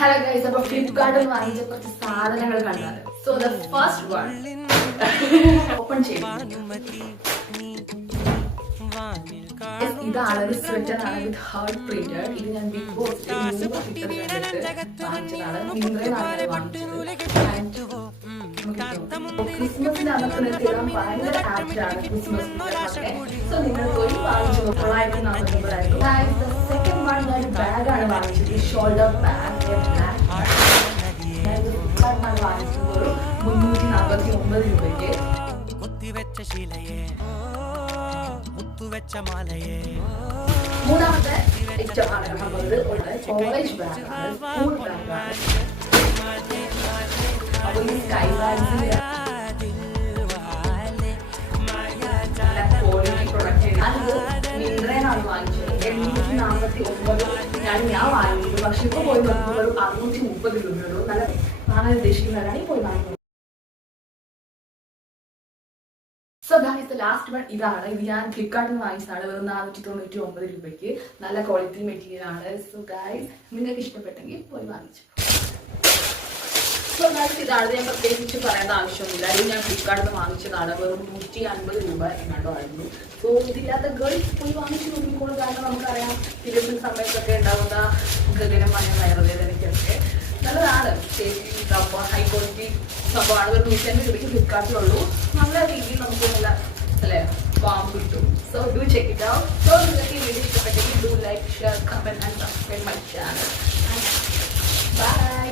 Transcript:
Hello guys, അപ്പോൾ ഫ്ലിപ്കാർട്ടിൽ നിന്ന് വാങ്ങിച്ച കുറച്ച് സാധനങ്ങൾ കണ്ടത്. So the first one open ചെയ്തു. ഇതാണ് ഒരു സ്വെറ്റർ ആണ് വിത്ത് ഹാർട്ട് പ്രിന്റഡ്. ഇത് ഞാൻ ബിഗ് ബോസിൽ വാങ്ങിച്ചതാണ്. ഇന്നലെയാണ് വാങ്ങിച്ചത്. ക്രിസ്മസിന്റെ അന്നത്തെ നിർത്തിയിടാൻ ഭയങ്കര ആപ്റ്റാണ് ക്രിസ്മസ്. സോ നിങ്ങൾ പോയി വാങ്ങിച്ചു 949 സെക്കൻഡ് വൺ ഞാൻ ബാഗാണ് വാങ്ങിച്ചത്. ഷോൾഡർ ബാഗ് വാങ്ങിച്ചത് 349 രൂപയ്ക്ക്. മൂന്നാമത്തെ ഐറ്റമാണ് നമ്മളത് ഉള്ളത് കോളേജ് ബാഗാണ്. സ്കൂൾ ബാഗാണ്. അപ്പോൾ ഈ സ്കൈ ബാഗ്സിന്റെ മിന്ത്രയിലാണ് വാങ്ങിച്ചത്. 849 ഞാൻ വാങ്ങിയത്. പക്ഷെ ഇപ്പൊ പോയി നോക്കുമ്പോൾ 630 രൂപയുള്ളൂ. നല്ല വാങ്ങാൻ ഉദ്ദേശിക്കുന്നവരാണ് പോയി വാങ്ങിക്കുന്നത്. So guys the last one ഇതാണ്. ഇത് ഞാൻ ഫ്ലിപ്കാർട്ടിൽ നിന്ന് വാങ്ങിച്ചതാണ്. വെറും 499 രൂപയ്ക്ക്. നല്ല ക്വാളിറ്റി മെറ്റീരിയൽ ആണ്. സോ ഗൈസ് നിങ്ങൾക്ക് ഇഷ്ടപ്പെട്ടെങ്കിൽ പോയി വാങ്ങിച്ചു. സോ ഗൈസ് ഇതാണ്. ഞാൻ പ്രത്യേകിച്ച് പറയേണ്ട ആവശ്യമൊന്നുമില്ല. ഇത് ഞാൻ ഫ്ലിപ്കാർട്ടിൽ നിന്ന് വാങ്ങിച്ചതാണ്. വെറും 150 രൂപ എങ്ങാണ്ടോ ആയിരുന്നു. സോ ഇതില്ലാത്ത ഗേൾസ് പോയി വാങ്ങിച്ചു നോക്കിക്കോളൂ. കാരണം നമുക്കറിയാം പീരിയഡ്സിന് സമയത്തൊക്കെ ഉണ്ടാകുന്ന ഗഗനമായ വയറുവേദനയ്ക്കൊക്കെ നല്ലതാണ്. സേഫ്റ്റി സംഭവം ഹൈ ക്വാളിറ്റി സംഭവമാണ്. ഒരു 150 രൂപയ്ക്ക് ഫ്ലിപ്കാർട്ടിലുള്ളൂ. നല്ല രീതിയിൽ നമുക്ക് നല്ല അല്ലേ വാം കിട്ടും. So do check it out. So നിങ്ങൾക്ക് ഈ വീഡിയോ ഇഷ്ടപ്പെട്ടെങ്കിൽ do like share comment and subscribe my channel. By.